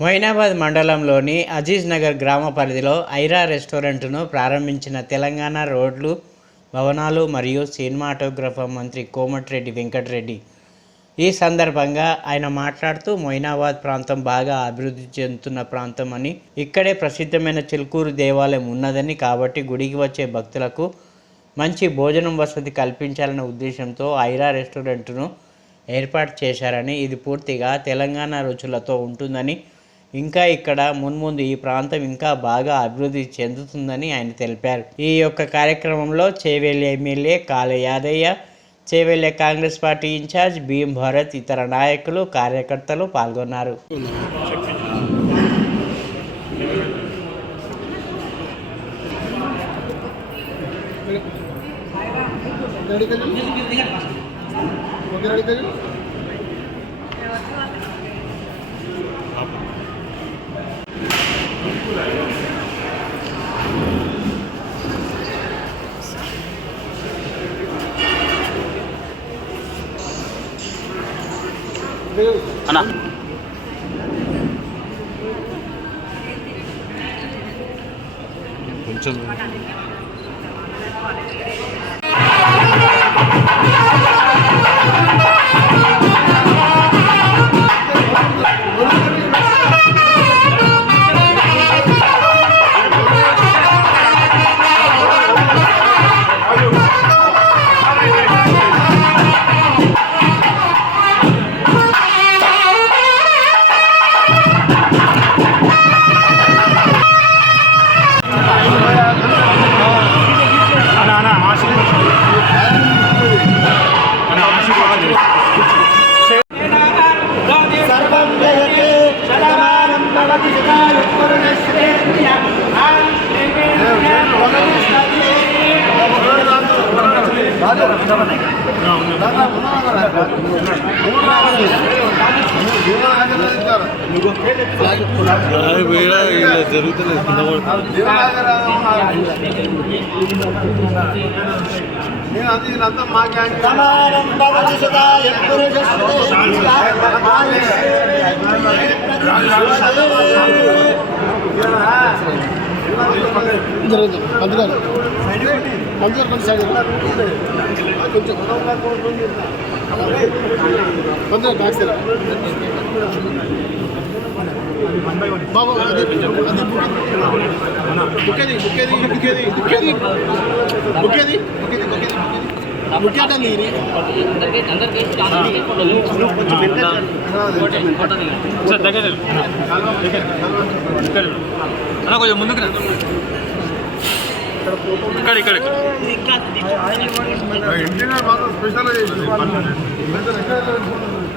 మొయినాబాద్ మండలంలోని అజీజ్ నగర్ గ్రామ పరిధిలో ఐరా రెస్టారెంట్ను ప్రారంభించిన తెలంగాణ రోడ్లు, భవనాలు మరియు సినిమాటోగ్రఫీ మంత్రి కోమటిరెడ్డి వెంకటరెడ్డి. ఈ సందర్భంగా ఆయన మాట్లాడుతూ, మొయినాబాద్ ప్రాంతం బాగా అభివృద్ధి చెందుతున్న ప్రాంతం అని, ఇక్కడే ప్రసిద్ధమైన చిలుకూరు దేవాలయం ఉన్నదని, కాబట్టి గుడికి వచ్చే భక్తులకు మంచి భోజనం వసతి కల్పించాలనే ఉద్దేశంతో ఐరా రెస్టారెంట్ను ఏర్పాటు చేశారని, ఇది పూర్తిగా తెలంగాణ రుచులతో ఉంటుందని, ఇంకా ఇక్కడ మున్ముందు ఈ ప్రాంతం ఇంకా బాగా అభివృద్ధి చెందుతుందని ఆయన తెలిపారు. ఈ యొక్క కార్యక్రమంలో Chevella MLA Kale Yadaiah, Chevella Congress party in charge Bheem Bharat, ఇతర నాయకులు, కార్యకర్తలు పాల్గొన్నారు. అన్నా కొంచెం జరుగుతుంది. కొంచెం ముందుకు ఇక్కడ స్పెషల్